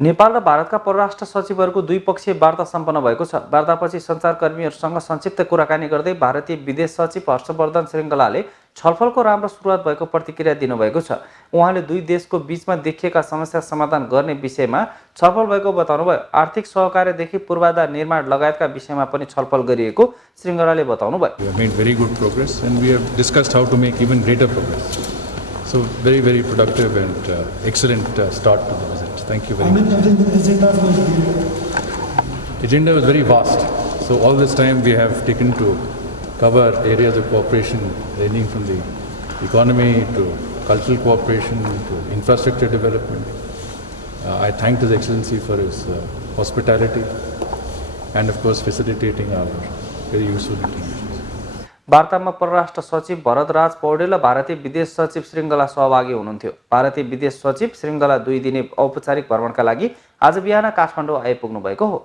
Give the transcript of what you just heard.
नेपाल र भारतका परराष्ट्र सचिवहरूको द्विपक्षीय वार्ता सम्पन्न भएको छ। वार्तापछि सञ्चारकर्मीहरूसँग संक्षिप्त कुराकानी गर्दै भारतीय विदेश सचिव हर्षवर्धन श्रृङ्गलाले छलफलको राम्रो सुरुवात भएको प्रतिक्रिया दिनुभएको छ। उहाँले दुई देशको बीचमा देखिएका समस्या समाधान गर्ने विषयमा छलफल भएको बताउनुभयो। आर्थिक सहकार्यदेखि पूर्वाधार निर्माण लगायतका विषयमा पनि छलफल गरिएको श्रृङ्गलाले बताउनुभयो। We have made very good progress and we have discussed how to make even greater progress. So very, very productive and excellent start to the visit. Thank you very much. Agenda was very vast. So all this time we have taken to cover areas of cooperation ranging from the economy to cultural cooperation to infrastructure development. I thank His Excellency for his hospitality and of course facilitating our very useful meeting. वार्तामा परराष्ट्र सचिव भरतराज पौडेल र भारतीय विदेश सचिव श्रृङ्गला सहभागी हुनुहुन्थ्यो। भारतीय विदेश सचिव श्रृङ्गला 2 दिने औपचारिक भ्रमणका लागि आज बिहान काठमाडौँ आइपुग्नु भएको हो।